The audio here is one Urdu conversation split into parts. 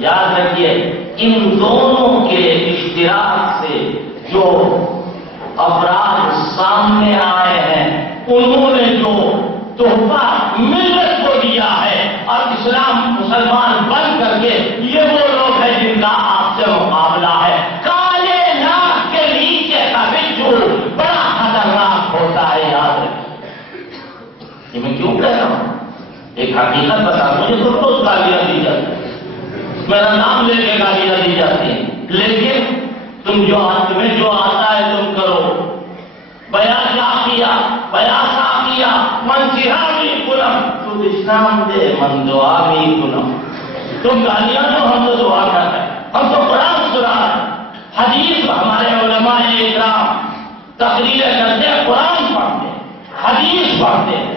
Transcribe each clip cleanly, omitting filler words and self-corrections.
یاد رکھیے ان دونوں کے اشتراک سے جو افراد سامنے آئے ہیں انہوں نے جو تحفہ ملت کو دیا ہے اور اسلام مسلمان بن کر کے یہ وہ لوگ ہیں جن کا آپ سے مقابلہ ہے. کالے ناک کے نیچے کا بچھو بڑا خطرناک ہوتا ہے. یاد رکھیں. یہ میں کیوں کہہ رہا ہوں؟ ایک حقیقت بتا. مجھے تو روز گالیاں دی جاتی ہیں, میرا نام لے کے گالیاں دی جاتی ہیں, لیکن تمہیں جو آتا ہے تم کرو. بیا کیا کیا, بیا کیا کیا, منصیحامی کنم تو اسلام دے من دعامی کنم. تم گالیاں تو ہم تو دعا کرتے ہیں, ہم تو قرآن سنا ہے, حدیث ہمارے علماء اکرام تقریریں کرتے ہیں, قرآن پڑھتے ہیں, حدیث پڑھتے ہیں,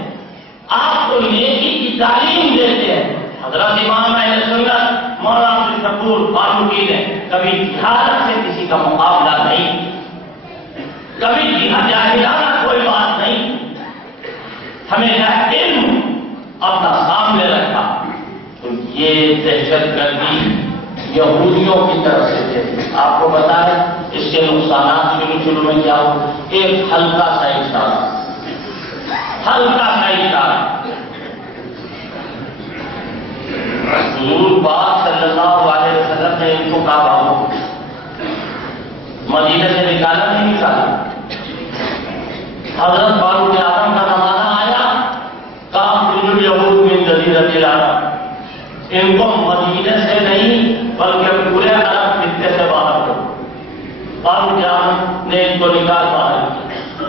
آپ کو نیکی کی تعلیم دیتے ہیں. حضرت امام اہل سنت مولانا عبدالشکور فاروقی نے کبھی جہالت سے کسی کا مقابلہ نہیں, کبھی جاہلانہ کوئی بات نہیں, ہمیشہ علم اپنا سامنے رکھا. تو یہ دہشت گردی یہودیوں کی طرف سے تھے. آپ کو بتائیں اس کے نقصانات شروع میں کیا ہو. ایک ہلکا سا اشارہ, ہلکا سا اشارہ. حضور پاک صلی اللہ علیہ وسلم نے ان کو کہا بابو مدینہ سے نکالا نہیں نکالا. حضرت فاروق اعظم کا زمانہ آیا, کام یہود میں جزیرۃ العرب, ان کو مدینہ سے نہیں بلکہ پورے عرب خطے سے باہر کر. فاروق اعظم نے ان کو نکال باہر کیا.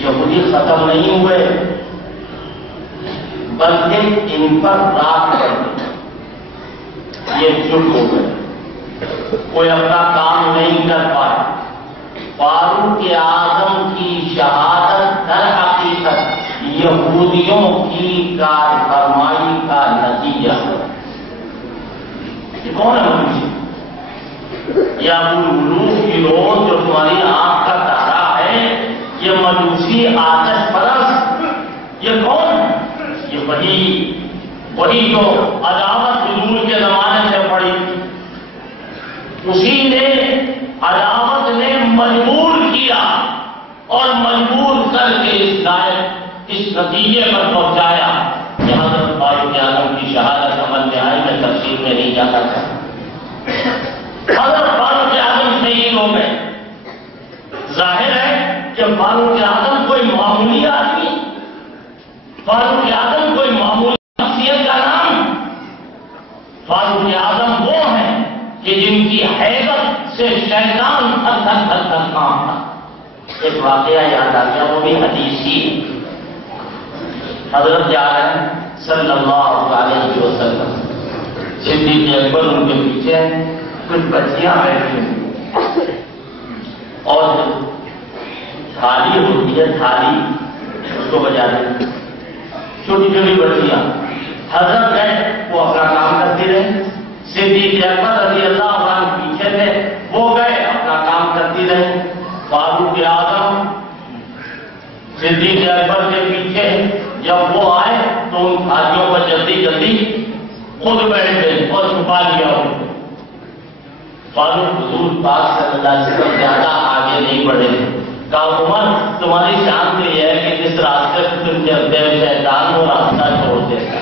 یہودی ختم نہیں ہوئے بلکہ ان پر رات کر دی. یہ چپ ہو گئے, کوئی اپنا کام نہیں کر پائے. فاروق اعظم کی شہادت در حقیقت یہودیوں کی کار فرمائی کا نتیجہ ہے. یہ کون ہے مجھے؟ یہ ابو الولوغ کی روز جو تمہاری آنکھ کا تارا ہے, یہ مجوسی آتش پرست, یہ کون ہے؟ یہ وہی جو عداوت حضور کے زمانے سے پڑی, اسی نے عداوت نے مجبور کیا اور مجبور کر کے اس نتیجے پر پہنچایا کہ حضرت فاروق اعظم کی شہادت عمل میں آئی. میں تفصیل میں نہیں جانا چاہتا. حضرت فاروق اعظم شہید ہو گئے. ظاہر ہے کہ فاروق اعظم کوئی معمولی آدمی, فاروق اعظم کوئی معمولی شخصیت کا نام. فاروق اعظم وہ ہیں کہ جن کی حیبت سے شیطان تھر تھر تھر تھر کانپتا. ایک واقعہ یاد آ گیا, وہ بھی حدیثی. حضرت جا رہے ہیں صلی اللہ علیہ وسلم, صدیق اکبر ان کے پیچھے کچھ بچیاں بیٹھی اور تھالی ہوتی ہے, تھالی اس کو بجا رہے, چھوٹی چھوٹی بچیاں. حضرت گئے, وہ اپنا کام کرتے رہے. صدیق اکبر رضی اللہ عنہ پیچھے تھے, وہ گئے اپنا کام کرتی رہے. فاروق اعظم صدیق اکبر کے پیچھے جب وہ آئے تو ان تھالیوں پر جلدی جلدی خود بیٹھ گئے اور چھپا لیا. فاروق حضور پاک صلی اللہ علیہ وسلم زیادہ آگے نہیں بڑھے. کہا عمر تمہاری شان تو یہ ہے کہ جس راستے سے تم چلتے ہو شیطان وہ راستہ چھوڑ دیتا,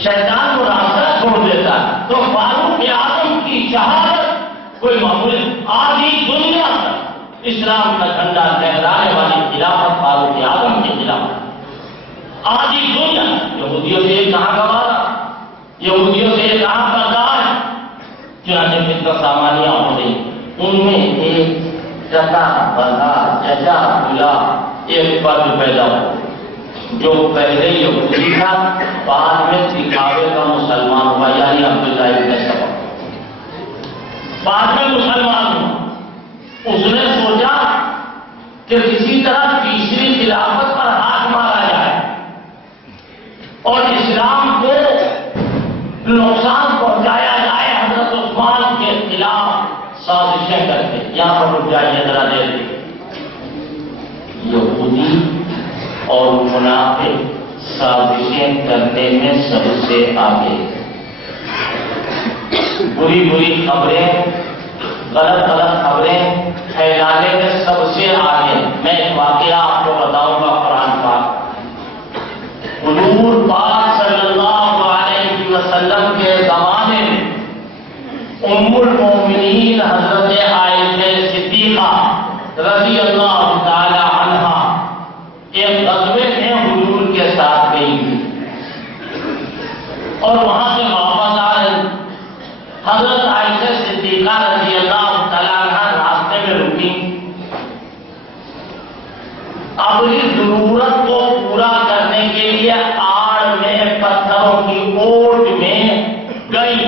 شیطان وہ راستہ چھوڑ دیتا. تو فاروق اعظم کی شہادت کوئی معمولی آدھی دنیا پر اسلام کا جھنڈا لہرانے والی خلافت فاروق اعظم کے خلاف. آدھی دنیا یہودیوں سے یہ کہاں گوارا, یہودیوں سے یہ کہاں بردار. چنانچہ فطرت سامانیہ ہو گئی. ان میں ایک چٹا بندھا چچا بلا ایک فرد پیدا ہو جو پہلے یہودی تھا, بعد میں دکھاوے کا مسلمان ہوا, یعنی عبداللہ ابن سبا بعد میں مسلمان ہوا. اس نے سوچا کہ کسی طرح تیسری خلافت پر ہاتھ مارا جائے اور اسلام کو نقصان پہنچایا جائے. حضرت عثمان کے خلاف سازشیں کرتے. یہاں پر رک جائیے ذرا دیر. یہودی اور منافق سازشیں کرنے میں سب سے آگے. بری بری خبریں، غلط غلط خبریں پھیلانے میں سب سے آگے. میں ایک واقعہ آپ کو بتاؤں گا قرآن پاک. حضور پاک صلی اللہ علیہ وسلم کے زمانے میں ام المومنین حضرت عائشہ صدیقہ رضی اللہ تعالی عنہا ایک غزوے میں حضور کے ساتھ گئی اور وہاں سے واپس آ رہے. حضرت عائشہ صدیقہ رضی اللہ تعالی عنہا راستے میں رکی. اپنی ضرورت کو پورا کرنے کے لیے آڑ میں پتھروں کی اوٹ میں گئی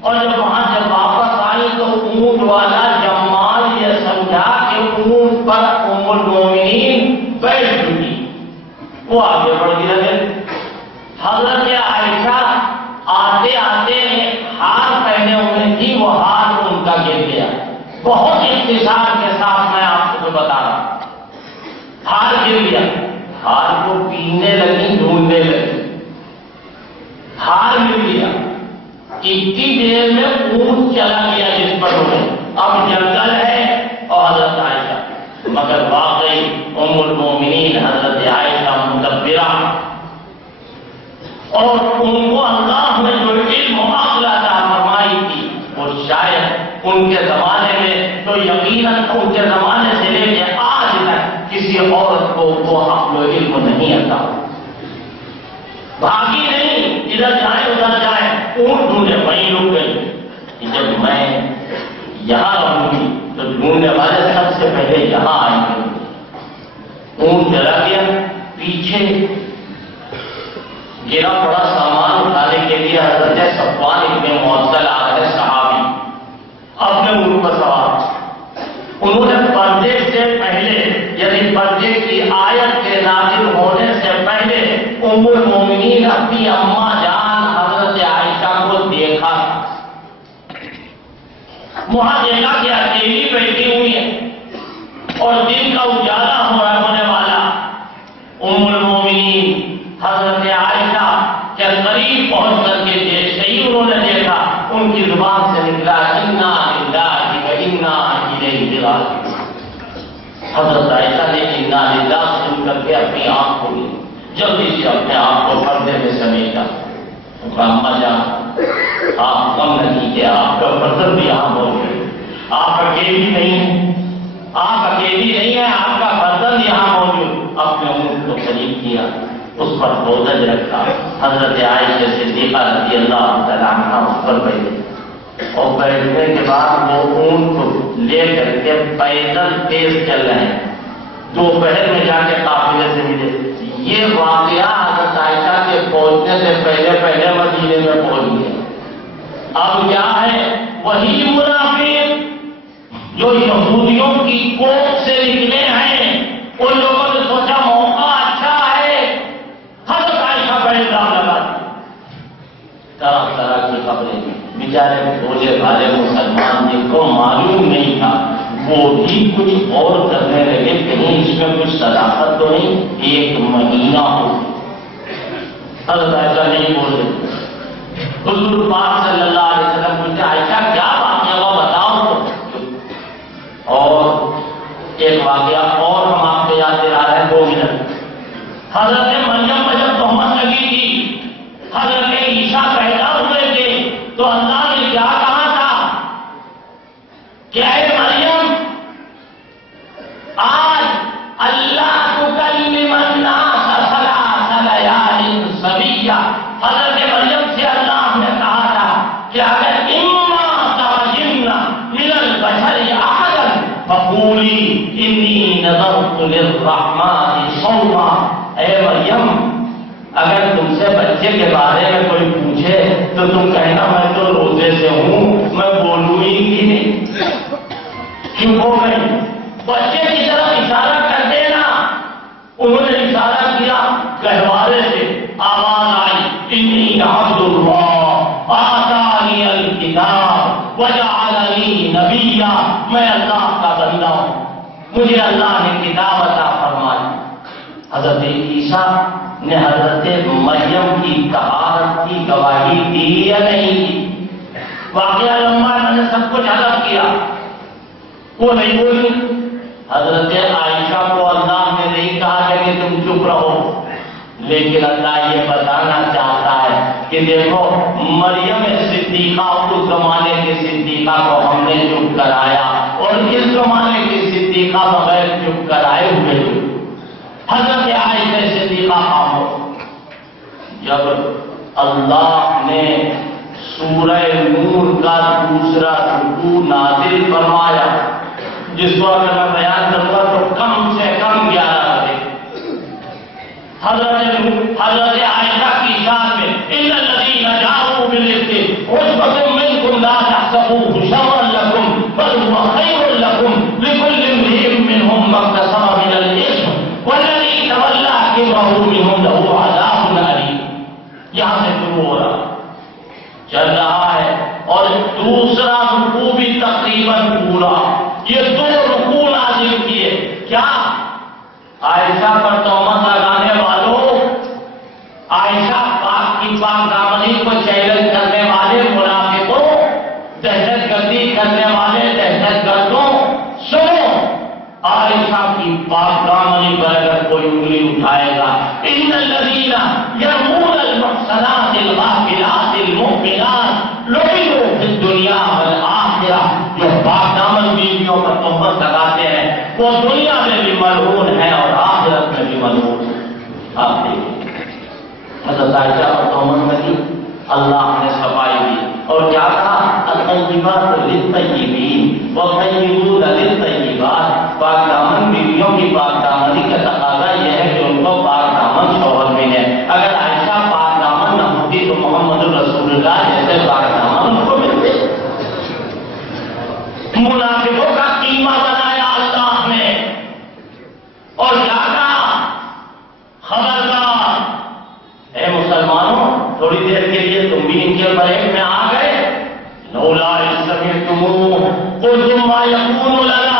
اور جب وہاں سے واپس آئی تو اونٹ والا جمال یہ سمجھا کہ اونٹ پر ام المومنین بیٹھ چکی. وہ آگے بڑھ گیا. حضرت عائشہ آتے آتے ہار پہنے ہوئے تھی، وہ ہار ان کا گر گیا. بہت اختصار کے ساتھ میں آپ کو بتا رہا ہوں. ہار گر گیا. ہار کو پینے لگی، ڈھونڈنے لگی. ہار گر گیا. اتنی دیر میں اونٹ چلا گیا جس پر ہوئے. اب جنگل ہے اور حضرت عائشہ، مگر واقعی ام المومنین حضرت عائشہ مدبرہ اور ان کو اللہ نے جو علم و عقل عطا فرمائی تھی وہ شاید ان کے زمانے میں تو یقیناً ان کے زمانے سے لے کے آج تک کسی عورت کو وہ عقل و علم نہیں عطا. بھاگی نہیں، ادھر جائیں ادھر جائیں، اونٹ ڈھونڈے وہیں رک گئی. جب میں یہاں رہوں گی تو ڈھونڈنے والے سب سے پہلے یہاں آئیں گے. اونٹ چلا گیا. پیچھے گرا پڑا سامان اٹھانے کے لیے حضرت صفوان ابن معطل آ رہے صحابی اپنے اونٹ پر سوار. انہوں نے پردے سے پہلے یعنی پردے کی آیت کے نازل ہونے سے پہلے ام المومنین اپنی اماں جان حضرت عائشہ کو دیکھا. وہاں دیکھا کہ اکیلی بیٹھی ہوئی ہے اور دن کا اجالا ہونے والا. ام المومنین حضرت عائشہ کے قریب پہنچ کر کے جیسے ہی انہوں نے دیکھا ان کی زبان سے نکلا انا للہ و انا الیہ راجعون. حضرت عائشہ نے انا للہ سن کر کے اپنی آنکھ کھولی، جلدی سے اپنے آپ کو پردے میں سمیٹا. اماں جان آپ کم نہیں کہ آپ کا برتن بھی یہاں موجود. آپ اکیلی نہیں ہیں، آپ اکیلی نہیں ہیں، آپ کا برتن یہاں موجود. اپنے اونٹ کو قریب کیا، اس پر بوجھ رکھا. حضرت عائشہ صدیقہ رضی اللہ تعالیٰ عنہ اس پر بیٹھے اور بیٹھنے کے بعد وہ اونٹ کو لے کر کے پیدل تیز چل رہے ہیں. دوپہر میں جا کے قافلے سے ملے. یہ واقعہ حضرت عائشہ کے پہنچنے سے پہلے پہلے مدینے میں پہنچ گیا. اب کیا ہے؟ وہی منافق جو یہودیوں کی کوکھ سے نکلے ہیں، ان لوگوں نے سوچا موقع اچھا ہے، حضرت عائشہ پر الزام لگا دی. طرح طرح کی خبریں. بیچارے بھولے بھالے مسلمان جن کو معلوم نہیں تھا وہ بھی کچھ اور کرنے لگے، کہیں اس میں کچھ صداقت تو نہیں. ایک مہینہ ہو حضرت عائشہ نہیں بولے. حضور پاک صلی اللہ علیہ وسلم پوچھتے عائشہ کیا واقعہ ہوا بتاؤ. اور ایک واقعہ اور ہم آپ کو یاد دلا رہے ہیں 2 منٹ. حضرت مریم پر جب تہمت لگی تھی، حضرت عیسیٰ پیدا ہوئے تھے تو اللہ نے کیا کہا تھا کہ اے مریم آج اللہ تکلم الناس 3 لیال سویہ. حضرت مریم سے اللہ نے کہا تھا کہ اگر اما ترجن من البشر احدا فقولی انی نذرت للرحمن صوما. اے مریم اگر تم سے بچے کے بارے میں کوئی پوچھے تو تم کہنا میں تو روزے سے ہوں، میں بولوں ہی نہیں. کیوں ہو گئی؟ بچے کی طرف اشارہ کر دینا. انہوں نے اشارہ کیا گہوارے سے، آواز آئی انی عبد اللہ آتانی الکتاب وجعلنی نبیا. میں اللہ کا بندہ ہوں، مجھے اللہ نے کتاب عطا فرمائی. حضرت عیسیٰ نے حضرت مریم کی طہارت کی گواہی دی یا نہیں دی؟ واقعہ لمبا ہے، میں نے سب کچھ حلف کیا، وہ نہیں بولی۔ حضرت عائشہ کو اللہ نے نہیں کہا کہ تم چپ رہو، لیکن اللہ یہ بتانا چاہتا ہے کہ دیکھو مریم صدیقہ اس زمانے کی صدیقہ کو ہم نے چپ کرایا، اور اس زمانے کی صدیقہ بغیر چپ کرائے ہوئے حضرت عائشہ صدیقہ خاموش۔ جب اللہ نے سورہ نور کا دوسرا رکوع نازل فرمایا، جس کو اگر میں بیان کروں گا تو کم سے کم 11 بجے، حضرت عائشہ کی شان میں ان الذین جاءوا بالافک عصبۃ منکم لا تحسبوه شرا لکم بل هو خیر لکم لكل امرئ منهم ما اکتسب من الاثم والذی تولى کبرہ منهم له عذاب الیم۔ یہاں سے شروع ہو رہا چل رہا ہے، اور دوسرا رکوع بھی تقریباً پورا، یہ 2 رکوع نازل کیے۔ کیا عائشہ پر تہمت لگانے والوں، عائشہ پاک کی پاک دامنی کو چیلنج کرنے والے منافقوں، دہشت گردی کرنے والے دہشت گردوں، سنو، عائشہ کی پاک دامنی پر اگر کوئی انگلی اٹھائے گا، ان الذین یرمون المحصنات الغافلات المؤمنات لعنوا فی الدنیا والآخرہ، جو پاک دامن بیویوں پر تہمت لگاتے ہیں وہ دنیا میں بھی ملعون ہے اور آخرت میں بھی ملعون ہے۔ آپ دیکھیں حضرت عائشہ پر تہمت لگی، اللہ نے صفائی دی اور کیا کہا؟ الطیبات للطیبین والطیبون للطیبات۔ پاک دامن بیویوں کی پاک دامنی کا تقاضا یہ ہے کہ ان کو پاک دامن شوہر ملے۔ اگر عائشہ پاک دامن نہ ہوتی تو محمد رسول اللہ جیسے پاک دامن ان کو ملتے۔ منافقوں کا قیمہ بنایا اللہ نے، اور کیا کہا؟ خبردار اے مسلمانوں، تھوڑی دیر کے لیے تم بھی ان کے بریک میں آ گئے۔ لولا اذ سمعتموہ قلتم ما یکون لنا